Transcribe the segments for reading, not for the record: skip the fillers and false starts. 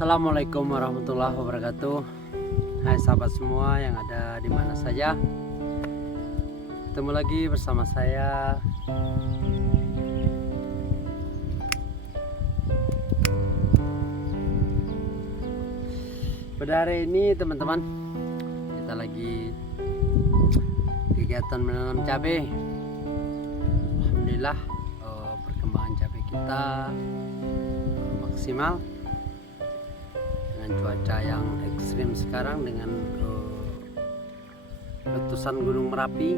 Assalamualaikum warahmatullahi wabarakatuh. Hai sahabat semua yang ada di mana saja, ketemu lagi bersama saya. Pada hari ini teman-teman, kita lagi kegiatan menanam cabai. Alhamdulillah perkembangan cabai kita maksimal dengan cuaca yang ekstrim sekarang, dengan letusan Gunung Merapi,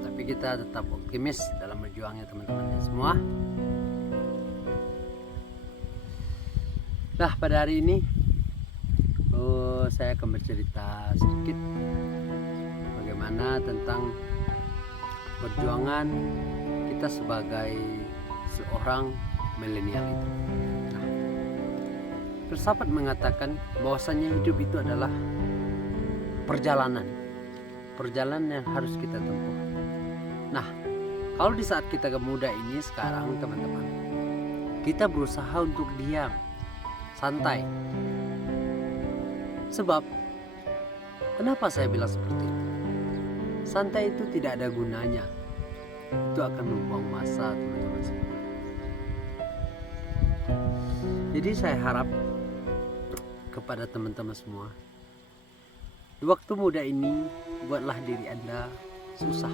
tapi kita tetap optimis dalam berjuangnya teman-teman semua. Nah, pada hari ini saya akan bercerita sedikit bagaimana tentang perjuangan kita sebagai seorang milenial itu. Nah, filsafat mengatakan bahwasanya hidup itu adalah perjalanan yang harus kita tempuh. Nah, kalau di saat kita muda ini sekarang teman-teman, kita berusaha untuk diam, santai. Sebab, kenapa saya bilang seperti itu? Santai itu tidak ada gunanya. Itu akan membuang masa teman-teman semua. Jadi saya harap kepada teman-teman semua, di waktu muda ini buatlah diri Anda susah.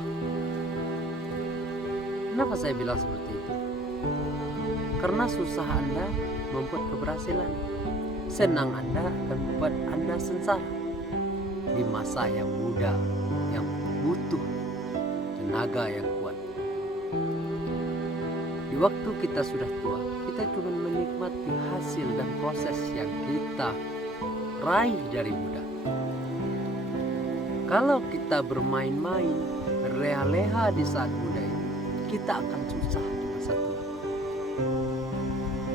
Kenapa saya bilang seperti itu? Karena susah Anda membuat keberhasilan, senang Anda akan membuat Anda sengsara. Di masa yang muda, yang butuh tenaga yang kuat. Di waktu kita sudah tua, kita cuma menikmati hasil dan proses yang kita raih dari muda. Kalau kita bermain-main, berleha-leha di saat muda ini, kita akan susah di masa tua.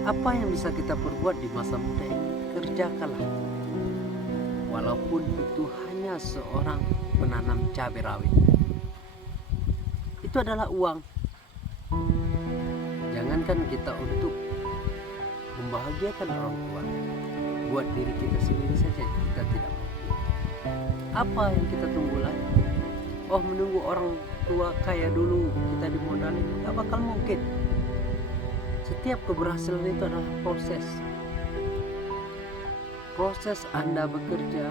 Apa yang bisa kita perbuat di masa muda ini? Kerjakanlah. Walaupun itu hanya seorang penanam cabai rawit. Itu adalah uang. Jangankan kita untuk membahagiakan orang tua, buat diri kita sendiri saja kita tidak mampu. Apa yang kita tunggu lagi? Oh, menunggu orang tua kaya dulu kita dimodalin, gak bakal mungkin. Setiap keberhasilan itu adalah proses Anda bekerja,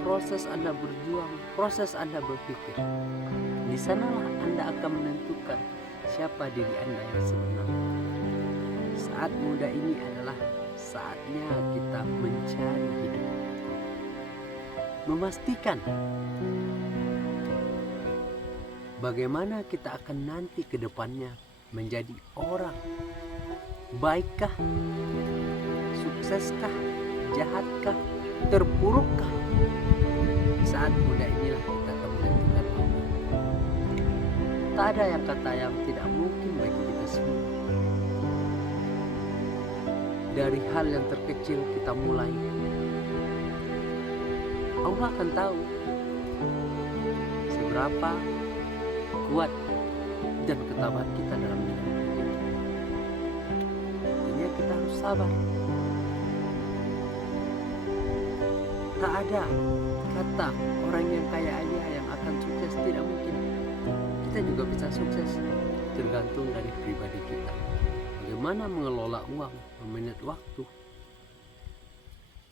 proses Anda berjuang, proses Anda berpikir. Di sanalah Anda akan menentukan siapa diri Anda yang sebenarnya. Saat muda ini adalah saatnya kita mencari hidup, memastikan bagaimana kita akan nanti ke depannya menjadi orang baikkah, sukseskah, jahatkah, terpurukkah. Saat muda inilah kita akan menentukan. Tak ada yang kata yang tidak mungkin bagi kita semua. Dari hal yang terkecil kita mulai, Allah akan tahu seberapa kuat dan ketabahan kita dalam hidup ini. Jadi kita harus sabar. Tak ada kata orang yang kaya aja yang akan sukses, tidak mungkin. Kita juga bisa sukses, tergantung dari pribadi kita. Bagaimana mengelola uang, memanage waktu.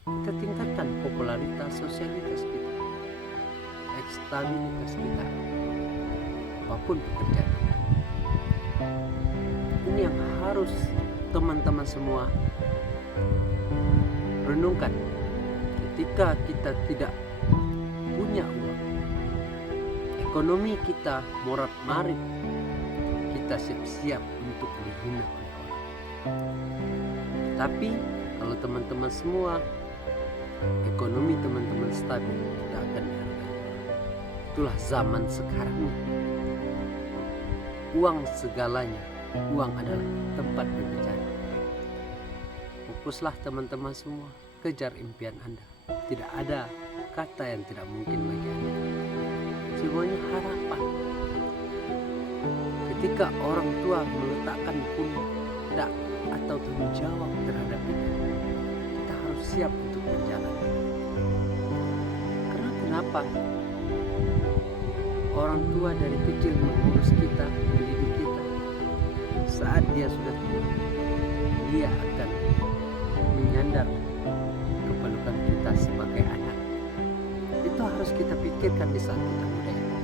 Kita tingkatkan popularitas, sosialitas kita, stabilitas kita, apapun pekerjaan. Ini yang harus teman-teman semua renungkan. Ketika kita tidak punya uang, ekonomi kita morat-marit, kita siap-siap untuk dihina oleh orang. Tapi kalau teman-teman semua ekonomi teman-teman stabil, kita akan dihargai. Itulah zaman sekarang. Uang segalanya, uang adalah tempat berbicara. Fokuslah teman-teman semua, kejar impian Anda. Tidak ada kata yang tidak mungkin bagi Anda. Semuanya harapan. Ketika orang tua meletakkan pundak atau tanggung jawab terhadap kita, kita harus siap untuk menjalani. Karena kenapa? Orang tua dari kecil mengurus kita, mendidik kita. Saat dia sudah tua, dia akan menyandar ke pelukan kita sebagai anak. Itu harus kita pikirkan di saat kita muda ini.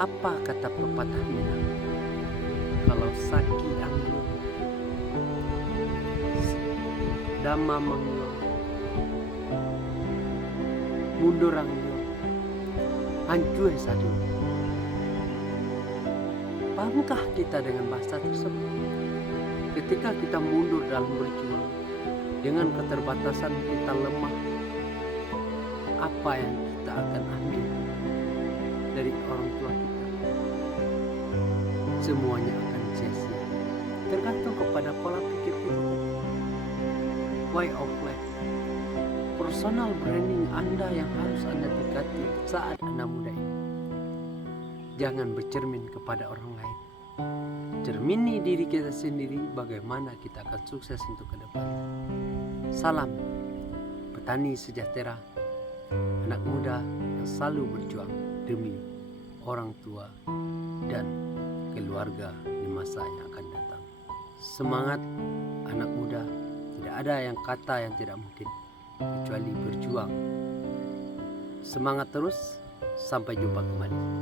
Apa kata pepatah Minang? Kalau saki angin, dama mangyo, mundur angyo, hancur satu. Pahamkah kita dengan bahasa tersebut? Ketika kita mundur dalam berjuang, dengan keterbatasan kita lemah, apa yang kita akan ambil dari orang tua kita? Semuanya akan sia-sia. Tergantung kepada pola pikir kita. Way of life. Personal branding Anda yang harus Anda dekati saat Anda muda ini. Jangan bercermin kepada orang lain. Cermini diri kita sendiri, bagaimana kita akan sukses untuk ke depan. Salam petani sejahtera, anak muda yang selalu berjuang demi orang tua dan keluarga di masa yang akan datang. Semangat anak muda, tidak ada yang kata yang tidak mungkin kecuali berjuang. Semangat terus, sampai jumpa kembali.